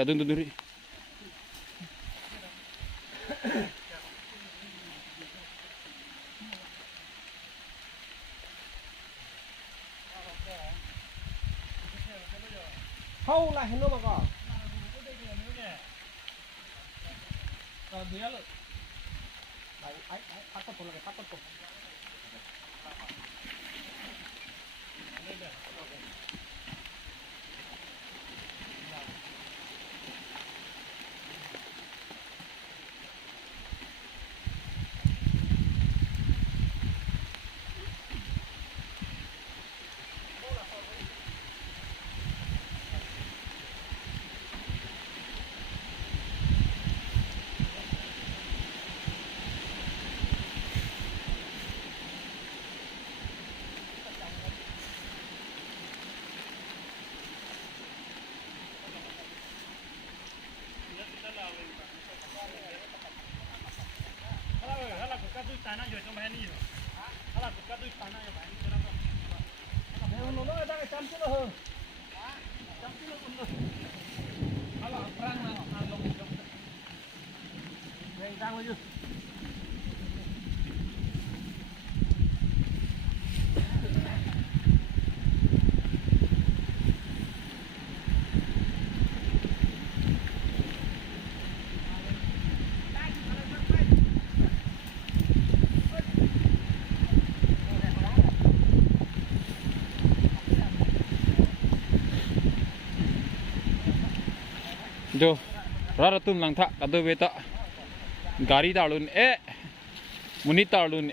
boleh adun duri. Hâu lại nó mà có. Jo, rara tum lang tha kado beta gari talun muni talun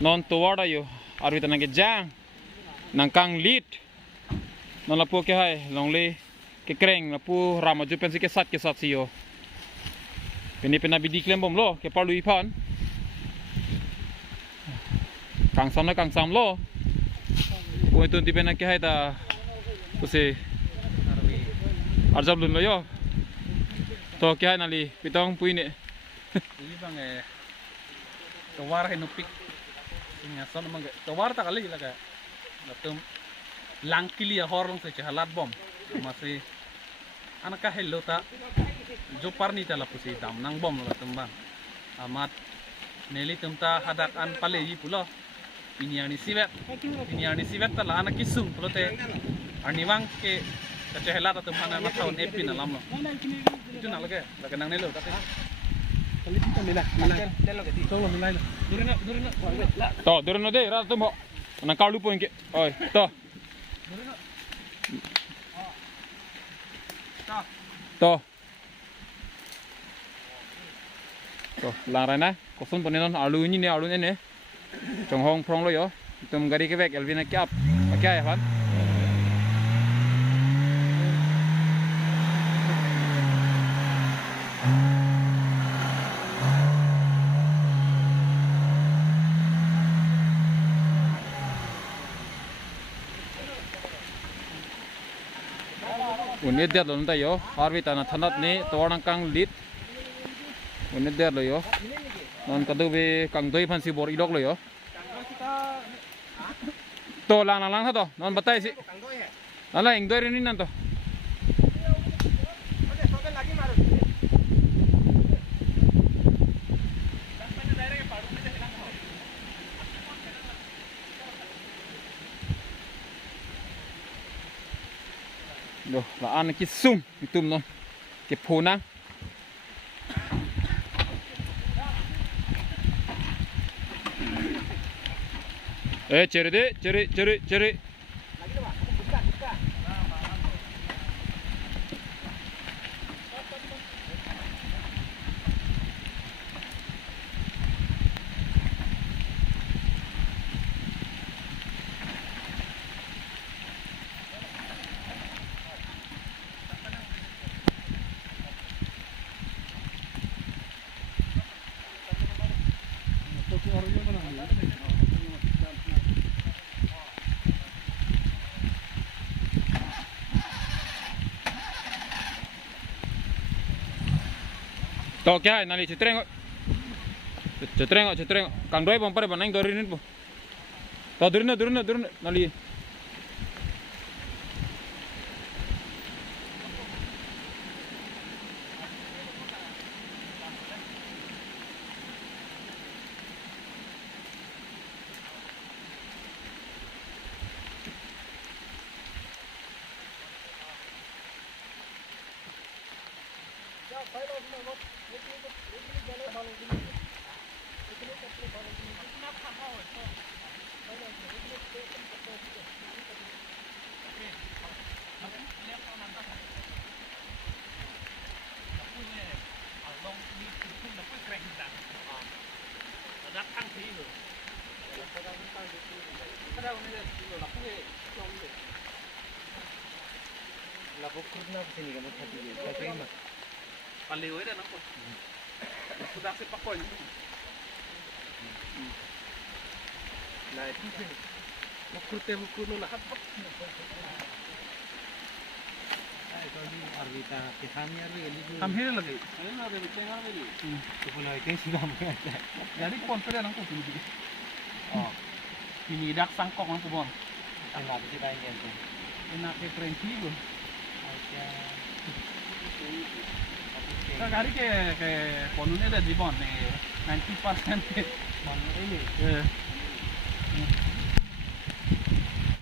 non tuwada yo arwita nang jang nang kang lit non lapu ke hai longle ke kreng lapu ramaju pensi ke sat siyo peni pena bidi klem bom lo ke palu ipan kang sam lo ko itu ti pena ke hai ta use arjab lun lo yo to kya nali pitong puine ini bang tawar henupik ini asal mang tawar tak kali lah kayak datum langkili ya horong se halat bom masih anak kah hello ta jopar ni tala pusi dam nang bom lo tembang amat neli temta hadak an pale yi pulo ini ani siwet tala anak kisung pulo te aniwang ke kecehelat atau mana matau nepi na lam lo itu nak lagi nang nelo tapi kali kita mila tolong milai lo to durno de ra tum ho nang kalu poin ke oi to lang rana kosun ponenon alu ini ne chonghong prong lo yo tum gari ke bek elvina kyap kya ya han unit dia lon tayo harvi tana thanat ni toang kang lit unit dia lo yo non kadu be kang doi phansi bor idok lo yo to lang ha to non batai si ala eng doi rin nan to Duh, laan ki sum itum non ke phona ceri to kya nali cetreng kang doi bom pare banang dorin po to durna nali Lapok na sini kamu tapi mah. Paliw dah nak. Sudah sepakoy. Nah itu makrute buku nu lah. Itu di Arvita kisahnya lagi. Ham here lagi. Ini ada bicara lagi. Itu pula itu sudah mengajar. Jadi konferen nang ko sini. Oh, Ini dak sangkok nang ko bon. ang nabi kita ini tu. Enak ke trenki go. Aja. Kagari ke konune ada di bon 90% Mana ini? eh